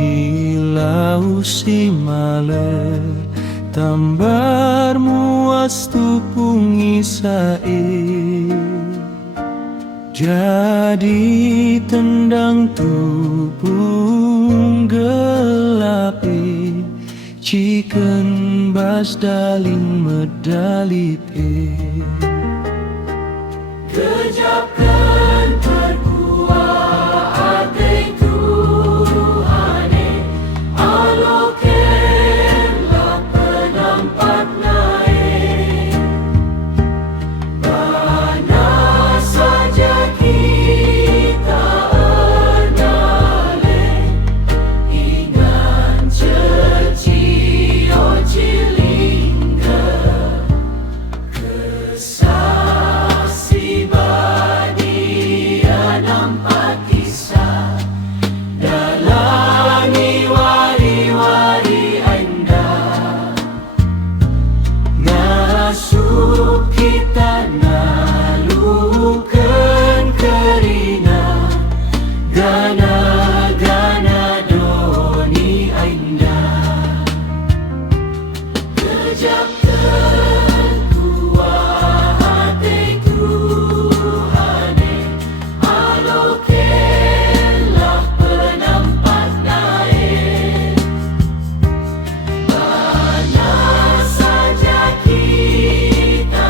Bilau si male tambar muas tupung isai, jadi tendang tupung gelapi, ciken bas daling medalipe. Gejapkan terkuat hati Tuhane, alokenlah penampat naik. Mana saja kita ernale, ingat cecio cilingga kesah. Kita nalukan kerina gana-gana doni ainda. Kejap terkuat hati Tuhane, alokenlah penampat naik. Mana saja kita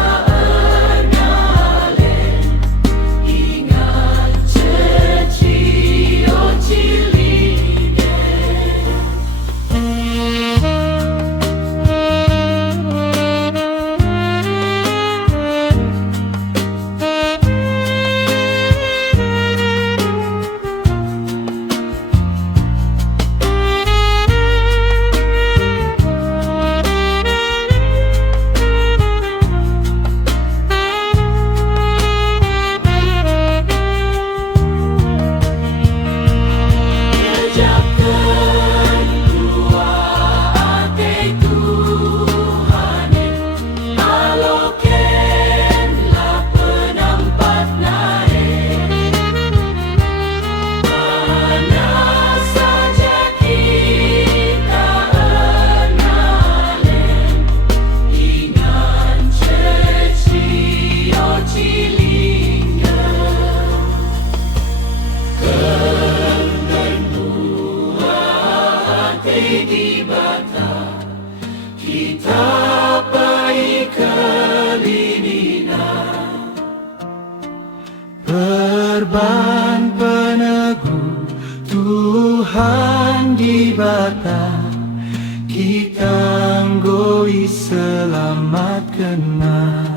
di bata kita baik kelinina, perban peneguh Tuhan di bata, kita nggoi selamat kena.